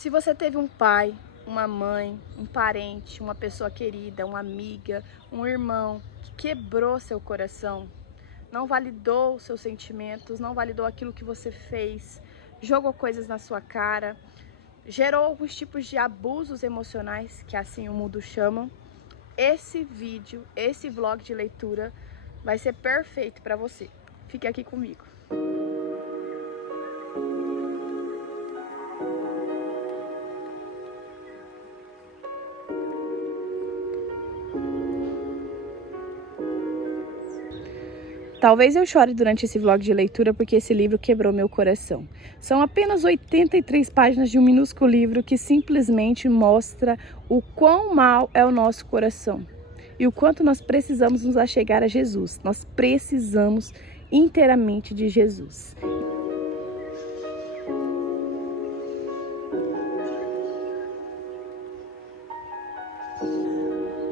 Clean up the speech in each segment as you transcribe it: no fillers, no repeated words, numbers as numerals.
Se você teve um pai, uma mãe, um parente, uma pessoa querida, uma amiga, um irmão que quebrou seu coração, não validou os seus sentimentos, não validou aquilo que você fez, jogou coisas na sua cara, gerou alguns tipos de abusos emocionais, que assim o mundo chama, esse vídeo, esse vlog de leitura vai ser perfeito para você. Fique aqui comigo. Talvez eu chore durante esse vlog de leitura porque esse livro quebrou meu coração. São apenas 83 páginas de um minúsculo livro que simplesmente mostra o quão mal é o nosso coração e o quanto nós precisamos nos achegar a Jesus. Nós precisamos inteiramente de Jesus.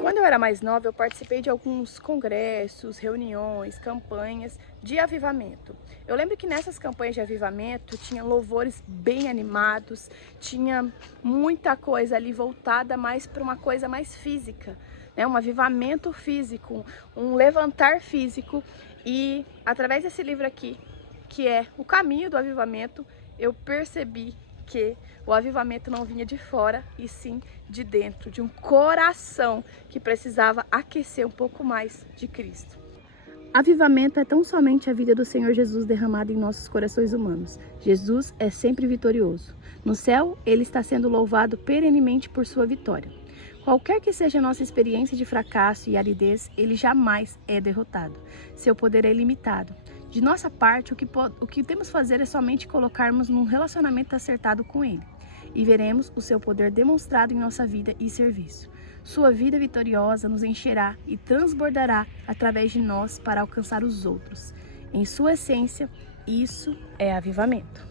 Quando eu era mais nova, eu participei de alguns congressos, reuniões, campanhas de avivamento. Eu lembro que nessas campanhas de avivamento tinha louvores bem animados, tinha muita coisa ali voltada mais para uma coisa mais física, né? Um avivamento físico, um levantar físico. E através desse livro aqui, que é O Caminho do Avivamento, eu percebi que o avivamento não vinha de fora, e sim de dentro, de um coração que precisava aquecer um pouco mais de Cristo. Avivamento é tão somente a vida do Senhor Jesus derramada em nossos corações humanos. Jesus é sempre vitorioso. No céu, Ele está sendo louvado perenemente por sua vitória. Qualquer que seja a nossa experiência de fracasso e aridez, Ele jamais é derrotado. Seu poder é ilimitado. De nossa parte, o que temos a fazer é somente colocarmos num relacionamento acertado com Ele. E veremos o seu poder demonstrado em nossa vida e serviço. Sua vida vitoriosa nos encherá e transbordará através de nós para alcançar os outros. Em sua essência, isso é avivamento.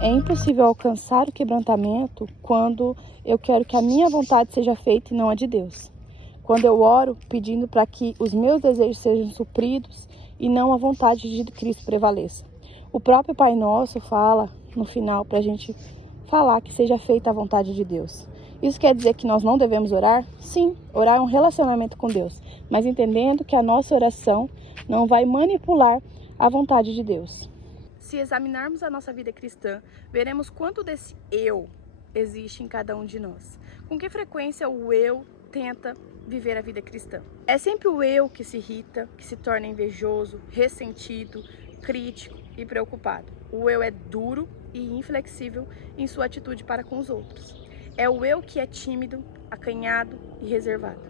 É impossível alcançar o quebrantamento quando eu quero que a minha vontade seja feita e não a de Deus. Quando eu oro pedindo para que os meus desejos sejam supridos e não a vontade de Cristo prevaleça. O próprio Pai Nosso fala no final para a gente falar que seja feita a vontade de Deus. Isso quer dizer que nós não devemos orar? Sim, orar é um relacionamento com Deus, mas entendendo que a nossa oração não vai manipular a vontade de Deus. Se examinarmos a nossa vida cristã, veremos quanto desse eu existe em cada um de nós. Com que frequência o eu tenta viver a vida cristã? É sempre o eu que se irrita, que se torna invejoso, ressentido, crítico e preocupado. O eu é duro e inflexível em sua atitude para com os outros. É o eu que é tímido, acanhado e reservado.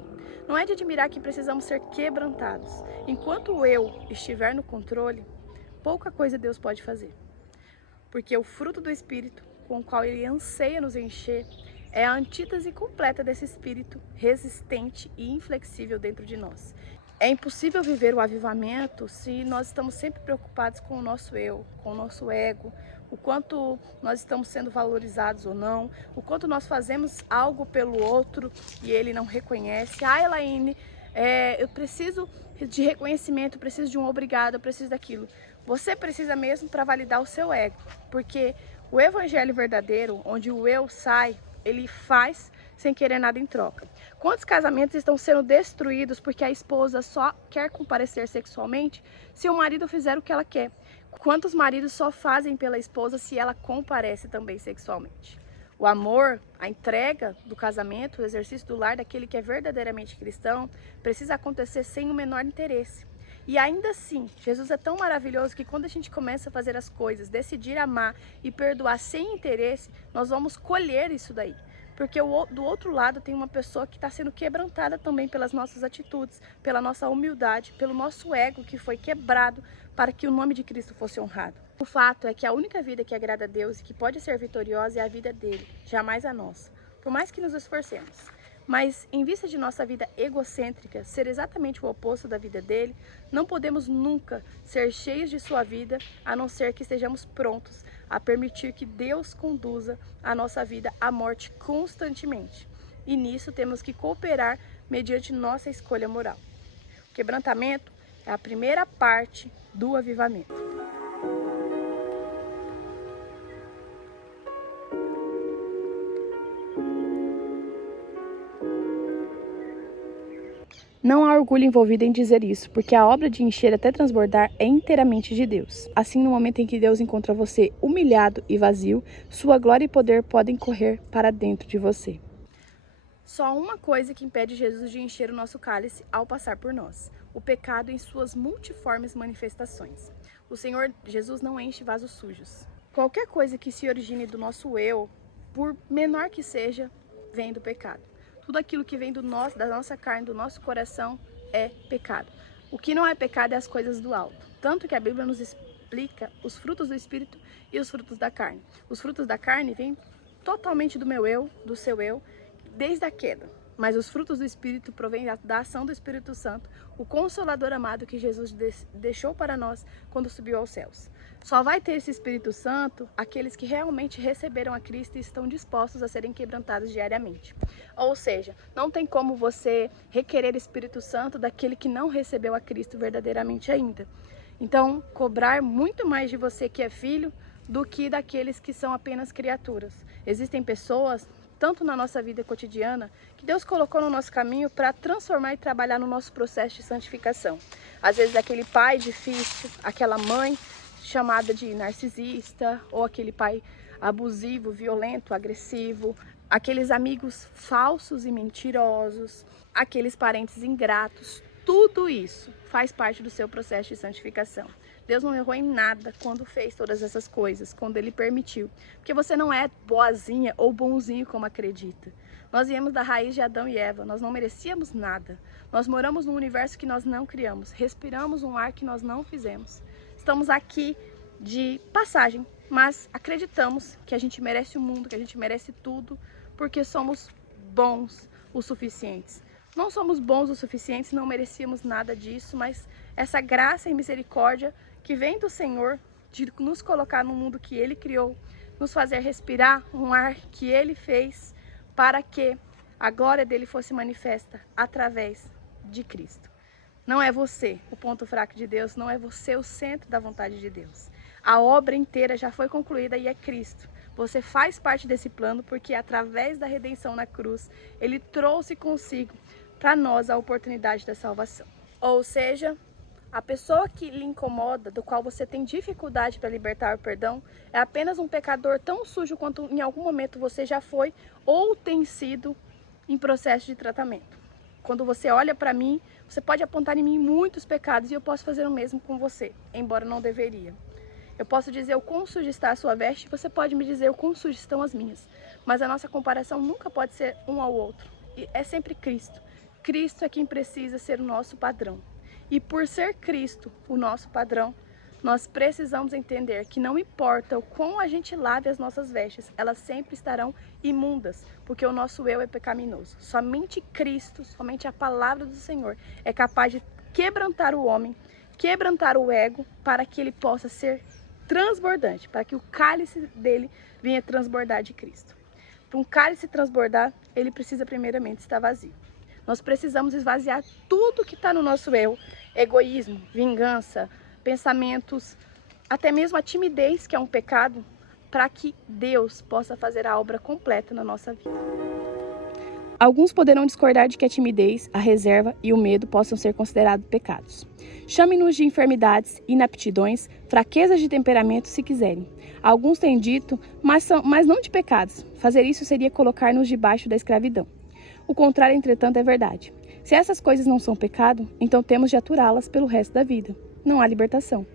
Não é de admirar que precisamos ser quebrantados. Enquanto o eu estiver no controle, pouca coisa Deus pode fazer, porque o fruto do Espírito, com o qual Ele anseia nos encher, é a antítese completa desse Espírito resistente e inflexível dentro de nós. É impossível viver o avivamento se nós estamos sempre preocupados com o nosso eu, com o nosso ego, o quanto nós estamos sendo valorizados ou não, o quanto nós fazemos algo pelo outro e ele não reconhece. Ah, Elaine, eu preciso de reconhecimento, eu preciso de um obrigado, eu preciso daquilo. Você precisa mesmo para validar o seu ego, porque o evangelho verdadeiro, onde o eu sai, ele faz sem querer nada em troca. Quantos casamentos estão sendo destruídos porque a esposa só quer comparecer sexualmente se o marido fizer o que ela quer? Quantos maridos só fazem pela esposa se ela comparece também sexualmente? O amor, a entrega do casamento, o exercício do lar daquele que é verdadeiramente cristão, precisa acontecer sem o menor interesse. E ainda assim, Jesus é tão maravilhoso que quando a gente começa a fazer as coisas, decidir amar e perdoar sem interesse, nós vamos colher isso daí. Porque do outro lado tem uma pessoa que está sendo quebrantada também pelas nossas atitudes, pela nossa humildade, pelo nosso ego que foi quebrado para que o nome de Cristo fosse honrado. O fato é que a única vida que agrada a Deus e que pode ser vitoriosa é a vida dele, jamais a nossa. Por mais que nos esforcemos. Mas em vista de nossa vida egocêntrica ser exatamente o oposto da vida dele, não podemos nunca ser cheios de sua vida, a não ser que estejamos prontos a permitir que Deus conduza a nossa vida à morte constantemente. E nisso temos que cooperar mediante nossa escolha moral. O quebrantamento é a primeira parte do avivamento. Não há orgulho envolvido em dizer isso, porque a obra de encher até transbordar é inteiramente de Deus. Assim, no momento em que Deus encontra você humilhado e vazio, sua glória e poder podem correr para dentro de você. Só uma coisa que impede Jesus de encher o nosso cálice ao passar por nós: o pecado em suas multiformes manifestações. O Senhor Jesus não enche vasos sujos. Qualquer coisa que se origine do nosso eu, por menor que seja, vem do pecado. Tudo aquilo que vem da nossa carne, do nosso coração, é pecado. O que não é pecado é as coisas do alto. Tanto que a Bíblia nos explica os frutos do Espírito e os frutos da carne. Os frutos da carne vêm totalmente do meu eu, do seu eu, desde a queda. Mas os frutos do Espírito provêm da ação do Espírito Santo, o Consolador amado que Jesus deixou para nós quando subiu aos céus. Só vai ter esse Espírito Santo aqueles que realmente receberam a Cristo e estão dispostos a serem quebrantados diariamente. Ou seja, não tem como você requerer Espírito Santo daquele que não recebeu a Cristo verdadeiramente ainda. Então, cobrar muito mais de você que é filho do que daqueles que são apenas criaturas. Existem pessoas, tanto na nossa vida cotidiana, que Deus colocou no nosso caminho para transformar e trabalhar no nosso processo de santificação. Às vezes aquele pai difícil, aquela mãe chamada de narcisista, ou aquele pai abusivo, violento, agressivo, aqueles amigos falsos e mentirosos, aqueles parentes ingratos, tudo isso faz parte do seu processo de santificação. Deus não errou em nada quando fez todas essas coisas, quando Ele permitiu. Porque você não é boazinha ou bonzinho como acredita. Nós viemos da raiz de Adão e Eva, nós não merecíamos nada. Nós moramos num universo que nós não criamos, respiramos um ar que nós não fizemos. Estamos aqui de passagem, mas acreditamos que a gente merece o mundo, que a gente merece tudo, porque somos bons o suficientes. Não somos bons o suficientes, não merecíamos nada disso, mas essa graça e misericórdia que vem do Senhor, de nos colocar no mundo que Ele criou, nos fazer respirar um ar que Ele fez, para que a glória dele fosse manifesta através de Cristo. Não é você o ponto fraco de Deus, não é você o centro da vontade de Deus. A obra inteira já foi concluída e é Cristo. Você faz parte desse plano porque através da redenção na cruz, Ele trouxe consigo para nós a oportunidade da salvação. Ou seja, a pessoa que lhe incomoda, do qual você tem dificuldade para libertar o perdão, é apenas um pecador tão sujo quanto em algum momento você já foi ou tem sido em processo de tratamento. Quando você olha para mim, você pode apontar em mim muitos pecados e eu posso fazer o mesmo com você, embora não deveria. Eu posso dizer o quão suja está a sua veste e você pode me dizer o quão sujas estão as minhas. Mas a nossa comparação nunca pode ser um ao outro. E é sempre Cristo. Cristo é quem precisa ser o nosso padrão. E por ser Cristo o nosso padrão, nós precisamos entender que não importa o quão a gente lave as nossas vestes, elas sempre estarão imundas, porque o nosso eu é pecaminoso. Somente Cristo, somente a palavra do Senhor é capaz de quebrantar o homem, quebrantar o ego, para que ele possa ser transbordante, para que o cálice dele venha transbordar de Cristo. Para um cálice transbordar, ele precisa primeiramente estar vazio. Nós precisamos esvaziar tudo que está no nosso eu, egoísmo, vingança, pensamentos, até mesmo a timidez, que é um pecado, para que Deus possa fazer a obra completa na nossa vida. Alguns poderão discordar de que a timidez, a reserva e o medo possam ser considerados pecados. Chame-nos de enfermidades, inaptidões, fraquezas de temperamento se quiserem. Alguns têm dito, mas não de pecados. Fazer isso seria colocar-nos debaixo da escravidão. O contrário, entretanto, é verdade. Se essas coisas não são pecado, então temos de aturá-las pelo resto da vida. Não há libertação.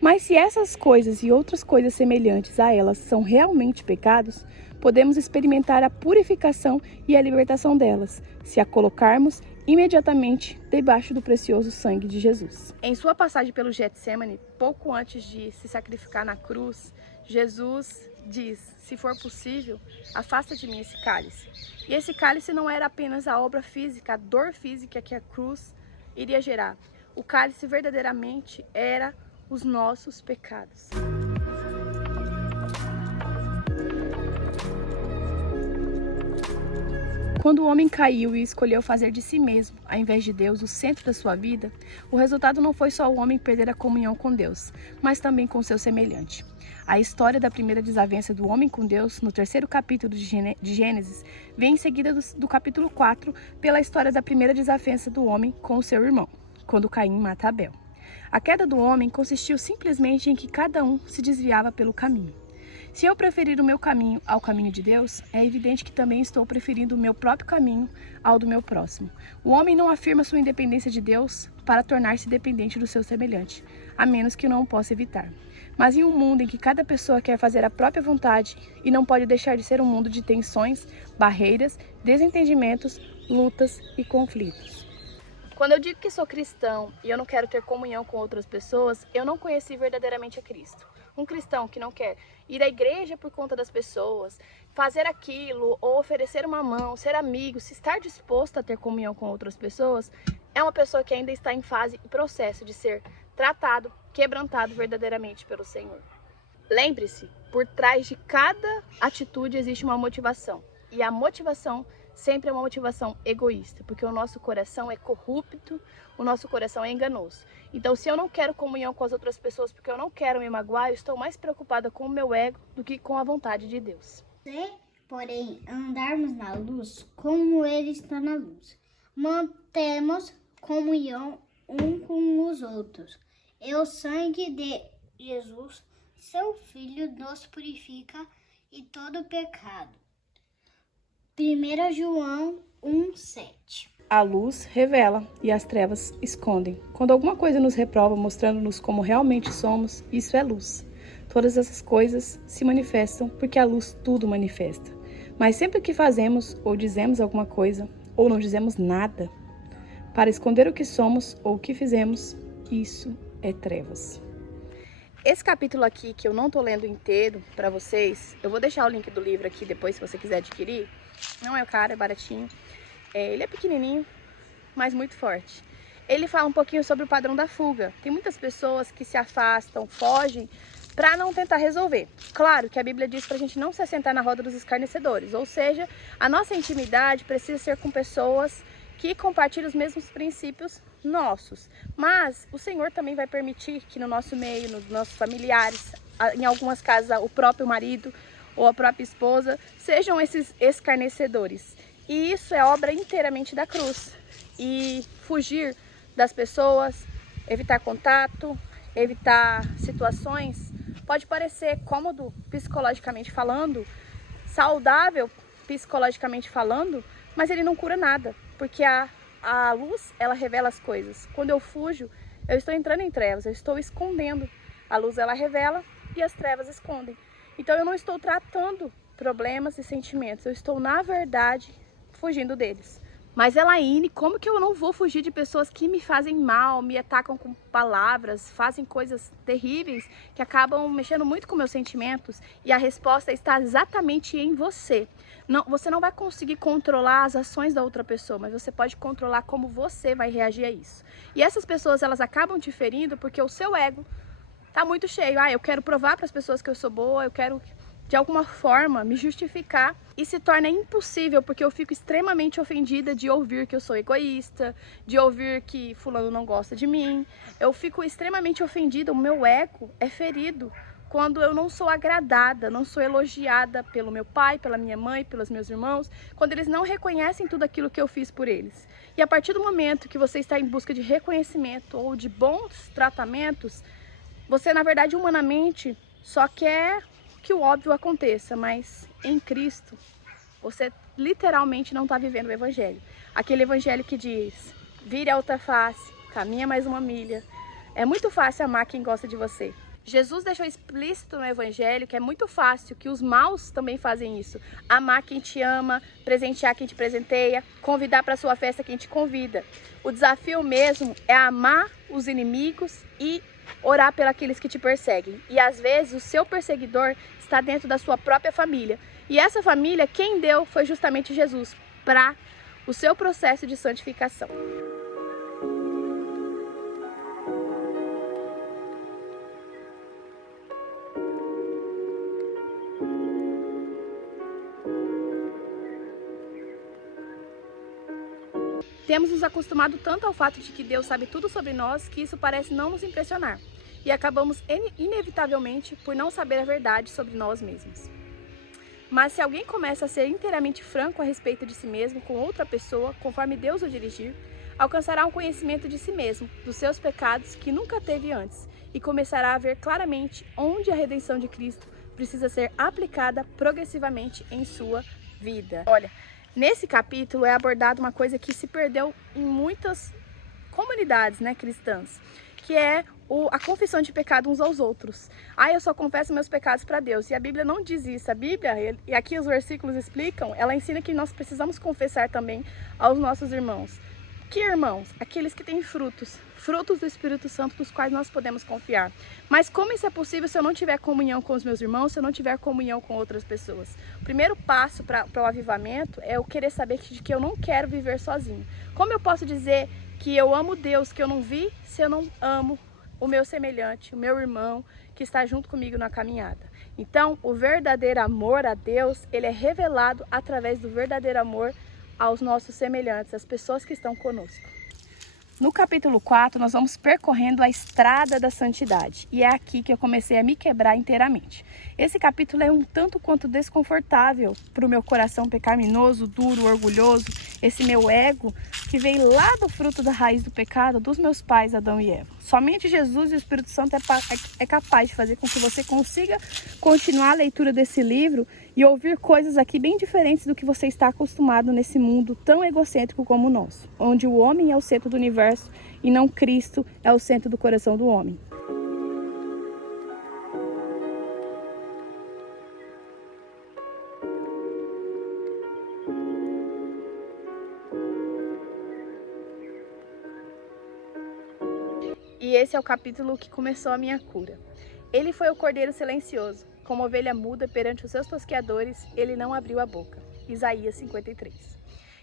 Mas se essas coisas e outras coisas semelhantes a elas são realmente pecados, podemos experimentar a purificação e a libertação delas, se a colocarmos imediatamente debaixo do precioso sangue de Jesus. Em sua passagem pelo Getsêmani, pouco antes de se sacrificar na cruz, Jesus diz: se for possível, afasta de mim esse cálice. E esse cálice não era apenas a obra física, a dor física que a cruz iria gerar. O cálice verdadeiramente era os nossos pecados. Quando o homem caiu e escolheu fazer de si mesmo, ao invés de Deus, o centro da sua vida, o resultado não foi só o homem perder a comunhão com Deus, mas também com seu semelhante. A história da primeira desavença do homem com Deus, no terceiro capítulo de Gênesis, vem em seguida do capítulo 4, pela história da primeira desavença do homem com o seu irmão, quando Caim mata Abel. A queda do homem consistiu simplesmente em que cada um se desviava pelo caminho. Se eu preferir o meu caminho ao caminho de Deus, é evidente que também estou preferindo o meu próprio caminho ao do meu próximo. O homem não afirma sua independência de Deus para tornar-se dependente do seu semelhante, a menos que não o possa evitar. Mas em um mundo em que cada pessoa quer fazer a própria vontade e não pode deixar de ser um mundo de tensões, barreiras, desentendimentos, lutas e conflitos. Quando eu digo que sou cristão e eu não quero ter comunhão com outras pessoas, eu não conheci verdadeiramente a Cristo. Um cristão que não quer ir à igreja por conta das pessoas, fazer aquilo ou oferecer uma mão, ser amigo, se estar disposto a ter comunhão com outras pessoas, é uma pessoa que ainda está em fase e processo de ser tratado, quebrantado verdadeiramente pelo Senhor. Lembre-se, por trás de cada atitude existe uma motivação. E a motivação sempre é uma motivação egoísta, porque o nosso coração é corrupto, o nosso coração é enganoso. Então, se eu não quero comunhão com as outras pessoas porque eu não quero me magoar, eu estou mais preocupada com o meu ego do que com a vontade de Deus. Se, porém, andarmos na luz, como Ele está na luz, mantemos comunhão um com os outros. E o sangue de Jesus, seu Filho, nos purifica de todo pecado. 1 João 1:7. A luz revela e as trevas escondem. Quando alguma coisa nos reprova, mostrando-nos como realmente somos, isso é luz. Todas essas coisas se manifestam porque a luz tudo manifesta. Mas sempre que fazemos ou dizemos alguma coisa, ou não dizemos nada, para esconder o que somos ou o que fizemos, isso é trevas. Esse capítulo aqui, que eu não tô lendo inteiro para vocês, eu vou deixar o link do livro aqui depois, se você quiser adquirir. Não é caro, é baratinho. Ele é pequenininho, mas muito forte. Ele fala um pouquinho sobre o padrão da fuga. Tem muitas pessoas que se afastam, fogem, para não tentar resolver. Claro que a Bíblia diz pra gente não se assentar na roda dos escarnecedores. Ou seja, a nossa intimidade precisa ser com pessoas que compartilham os mesmos princípios nossos. Mas o Senhor também vai permitir que no nosso meio, nos nossos familiares, em algumas casas o próprio marido ou a própria esposa, sejam esses escarnecedores. E isso é obra inteiramente da cruz. E fugir das pessoas, evitar contato, evitar situações, pode parecer cômodo psicologicamente falando, saudável psicologicamente falando, mas ele não cura nada, porque a luz, ela revela as coisas. Quando eu fujo, eu estou entrando em trevas, eu estou escondendo. A luz, ela revela e as trevas escondem. Então eu não estou tratando problemas e sentimentos, eu estou, na verdade, fugindo deles. Mas Elaine, como que eu não vou fugir de pessoas que me fazem mal, me atacam com palavras, fazem coisas terríveis, que acabam mexendo muito com meus sentimentos? E a resposta está exatamente em você. Não, você não vai conseguir controlar as ações da outra pessoa, mas você pode controlar como você vai reagir a isso. E essas pessoas, elas acabam te ferindo porque o seu ego tá muito cheio. Eu quero provar para as pessoas que eu sou boa, eu quero de alguma forma me justificar, e se torna impossível porque eu fico extremamente ofendida de ouvir que eu sou egoísta, de ouvir que fulano não gosta de mim. Eu fico extremamente ofendida, o meu ego é ferido quando eu não sou agradada, não sou elogiada pelo meu pai, pela minha mãe, pelos meus irmãos, quando eles não reconhecem tudo aquilo que eu fiz por eles. E a partir do momento que você está em busca de reconhecimento ou de bons tratamentos, você, na verdade, humanamente, só quer que o óbvio aconteça, mas em Cristo, você literalmente não está vivendo o Evangelho. Aquele Evangelho que diz, vire a outra face, caminha mais uma milha. É muito fácil amar quem gosta de você. Jesus deixou explícito no Evangelho que é muito fácil, que os maus também fazem isso. Amar quem te ama, presentear quem te presenteia, convidar para sua festa quem te convida. O desafio mesmo é amar os inimigos e orar pelos que te perseguem. E às vezes o seu perseguidor está dentro da sua própria família. E essa família, quem deu foi justamente Jesus, para o seu processo de santificação. Temos nos acostumado tanto ao fato de que Deus sabe tudo sobre nós que isso parece não nos impressionar. E acabamos inevitavelmente por não saber a verdade sobre nós mesmos. Mas se alguém começa a ser inteiramente franco a respeito de si mesmo com outra pessoa, conforme Deus o dirigir, alcançará um conhecimento de si mesmo, dos seus pecados que nunca teve antes, e começará a ver claramente onde a redenção de Cristo precisa ser aplicada progressivamente em sua vida. Olha, nesse capítulo é abordada uma coisa que se perdeu em muitas comunidades, cristãs, que é a confissão de pecado uns aos outros. Eu só confesso meus pecados para Deus. E a Bíblia não diz isso. A Bíblia, e aqui os versículos explicam, ela ensina que nós precisamos confessar também aos nossos irmãos. Que irmãos? Aqueles que têm frutos do Espírito Santo, dos quais nós podemos confiar. Mas como isso é possível se eu não tiver comunhão com os meus irmãos, se eu não tiver comunhão com outras pessoas? O primeiro passo para o avivamento é eu querer saber que eu não quero viver sozinho. Como eu posso dizer que eu amo Deus, que eu não vi, se eu não amo o meu semelhante, o meu irmão, que está junto comigo na caminhada? Então, o verdadeiro amor a Deus, ele é revelado através do verdadeiro amor aos nossos semelhantes, às pessoas que estão conosco. No capítulo 4, nós vamos percorrendo a estrada da santidade. E é aqui que eu comecei a me quebrar inteiramente. Esse capítulo é um tanto quanto desconfortável para o meu coração pecaminoso, duro, orgulhoso, esse meu ego que veio lá do fruto da raiz do pecado dos meus pais Adão e Eva. Somente Jesus e o Espírito Santo é capaz de fazer com que você consiga continuar a leitura desse livro e ouvir coisas aqui bem diferentes do que você está acostumado nesse mundo tão egocêntrico como o nosso, onde o homem é o centro do universo e não Cristo é o centro do coração do homem. E esse é o capítulo que começou a minha cura. Ele foi o cordeiro silencioso, como ovelha muda perante os seus tosqueadores, ele não abriu a boca. Isaías 53.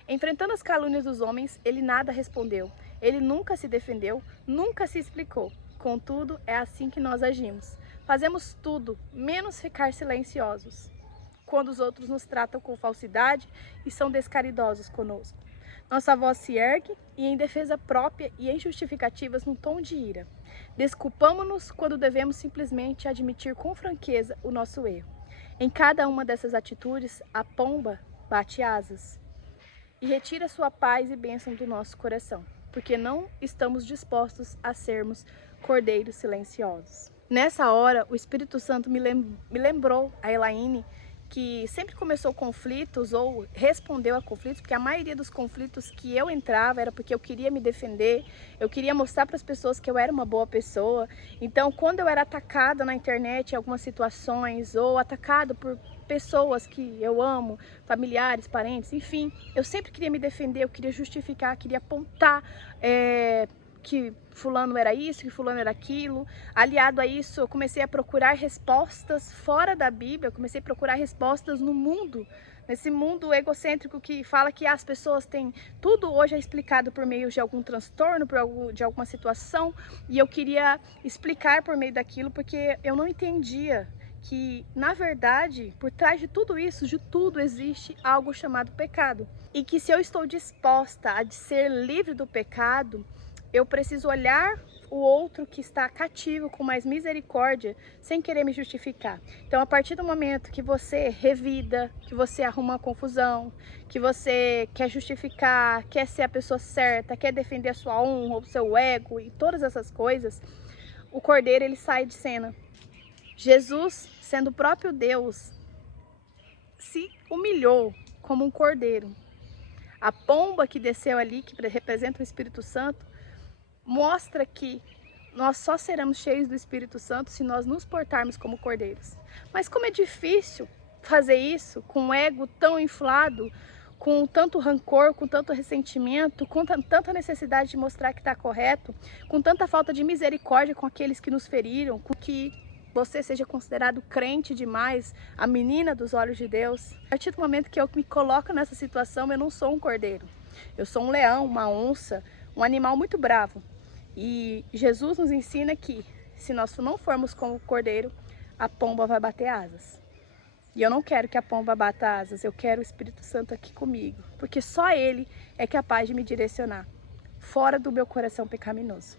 Enfrentando as calúnias dos homens, ele nada respondeu. Ele nunca se defendeu, nunca se explicou. Contudo, é assim que nós agimos. Fazemos tudo, menos ficar silenciosos, quando os outros nos tratam com falsidade e são descaridosos conosco. Nossa voz se ergue e em defesa própria e em justificativas num tom de ira. Desculpamo-nos quando devemos simplesmente admitir com franqueza o nosso erro. Em cada uma dessas atitudes, a pomba bate asas e retira sua paz e bênção do nosso coração, porque não estamos dispostos a sermos cordeiros silenciosos. Nessa hora, o Espírito Santo me lembrou, a Elaine, que sempre começou conflitos ou respondeu a conflitos, porque a maioria dos conflitos que eu entrava era porque eu queria me defender, eu queria mostrar para as pessoas que eu era uma boa pessoa. Então, quando eu era atacada na internet em algumas situações, ou atacada por pessoas que eu amo, familiares, parentes, enfim, eu sempre queria me defender, eu queria justificar, queria apontar que fulano era isso, que fulano era aquilo. Aliado a isso, eu comecei a procurar respostas fora da Bíblia, eu comecei a procurar respostas no mundo, nesse mundo egocêntrico que fala que as pessoas têm tudo hoje é explicado por meio de algum transtorno, de alguma situação, e eu queria explicar por meio daquilo porque eu não entendia que, na verdade, por trás de tudo isso, de tudo, existe algo chamado pecado. E que se eu estou disposta a ser livre do pecado, eu preciso olhar o outro que está cativo com mais misericórdia, sem querer me justificar. Então, a partir do momento que você revida, que você arruma uma confusão, que você quer justificar, quer ser a pessoa certa, quer defender a sua honra, o seu ego e todas essas coisas, o cordeiro ele sai de cena. Jesus, sendo o próprio Deus, se humilhou como um cordeiro. A pomba que desceu ali, que representa o Espírito Santo, mostra que nós só seremos cheios do Espírito Santo se nós nos portarmos como cordeiros. Mas como é difícil fazer isso com um ego tão inflado, com tanto rancor, com tanto ressentimento, com tanta necessidade de mostrar que está correto, com tanta falta de misericórdia com aqueles que nos feriram, com que você seja considerado crente demais, a menina dos olhos de Deus. A partir do momento que eu me coloco nessa situação, eu não sou um cordeiro. Eu sou um leão, uma onça, um animal muito bravo. E Jesus nos ensina que, se nós não formos como cordeiro, a pomba vai bater asas. E eu não quero que a pomba bata asas, eu quero o Espírito Santo aqui comigo, porque só Ele é capaz de me direcionar, fora do meu coração pecaminoso.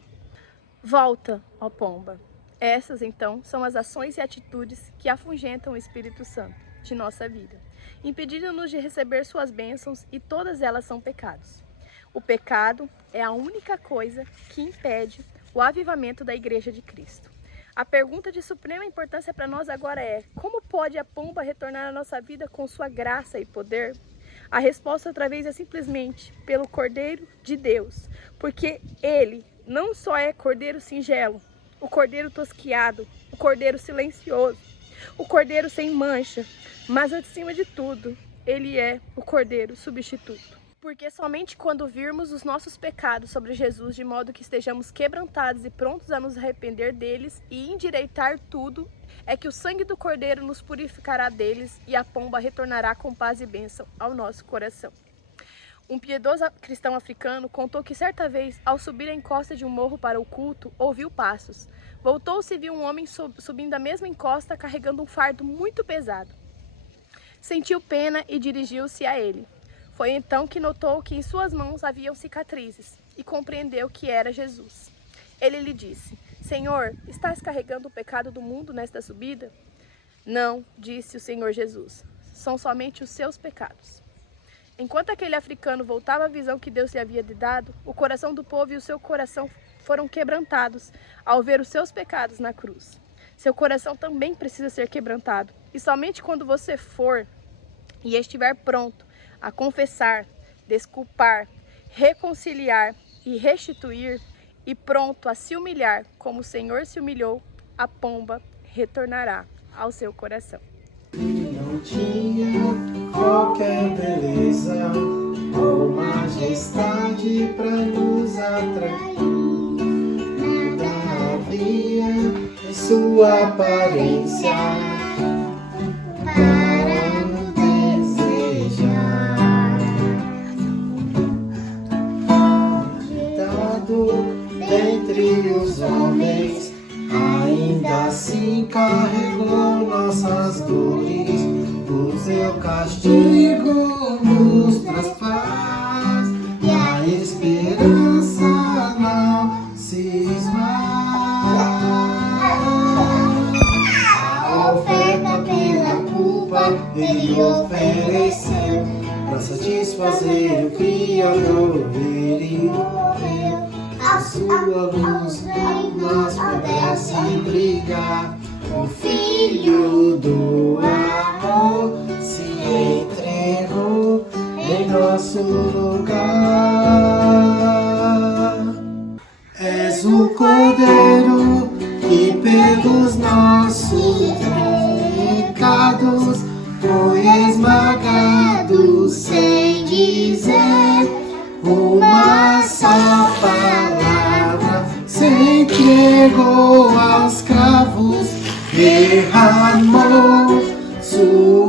Volta, ó pomba. Essas, então, são as ações e atitudes que afugentam o Espírito Santo de nossa vida, impedindo-nos de receber suas bênçãos, e todas elas são pecados. O pecado é a única coisa que impede o avivamento da Igreja de Cristo. A pergunta de suprema importância para nós agora é: como pode a pomba retornar à nossa vida com sua graça e poder? A resposta outra vez é simplesmente pelo Cordeiro de Deus, porque Ele não só é Cordeiro singelo, o Cordeiro tosquiado, o Cordeiro silencioso, o Cordeiro sem mancha, mas acima de tudo, Ele é o Cordeiro substituto. Porque somente quando virmos os nossos pecados sobre Jesus, de modo que estejamos quebrantados e prontos a nos arrepender deles e endireitar tudo, é que o sangue do Cordeiro nos purificará deles e a pomba retornará com paz e bênção ao nosso coração. Um piedoso cristão africano contou que certa vez, ao subir a encosta de um morro para o culto, ouviu passos. Voltou-se e viu um homem subindo a mesma encosta carregando um fardo muito pesado. Sentiu pena e dirigiu-se a ele. Foi então que notou que em suas mãos haviam cicatrizes e compreendeu que era Jesus. Ele lhe disse: Senhor, estás carregando o pecado do mundo nesta subida? Não, disse o Senhor Jesus, são somente os seus pecados. Enquanto aquele africano voltava à visão que Deus lhe havia dado, o coração do povo e o seu coração foram quebrantados ao ver os seus pecados na cruz. Seu coração também precisa ser quebrantado, e somente quando você for e estiver pronto a confessar, desculpar, reconciliar e restituir, e pronto a se humilhar como o Senhor se humilhou, a pomba retornará ao seu coração. Não tinha qualquer beleza ou majestade para nos atrair. Nada havia em sua aparência para nos desejar. Dado dentre os homens, ainda assim carregou nossas dores. O seu castigo nos traz paz e a esperança não se esvai. A oferta pela culpa ele ofereceu para satisfazer o Criador. Ele morreu, a sua luz em nós pudesse brilhar. O Filho do amor se entregou em nosso lugar. És o Cordeiro que pelos nossos pecados foi esmagado sem dizer uma só palavra. Se entregou aos cravos, derramou sua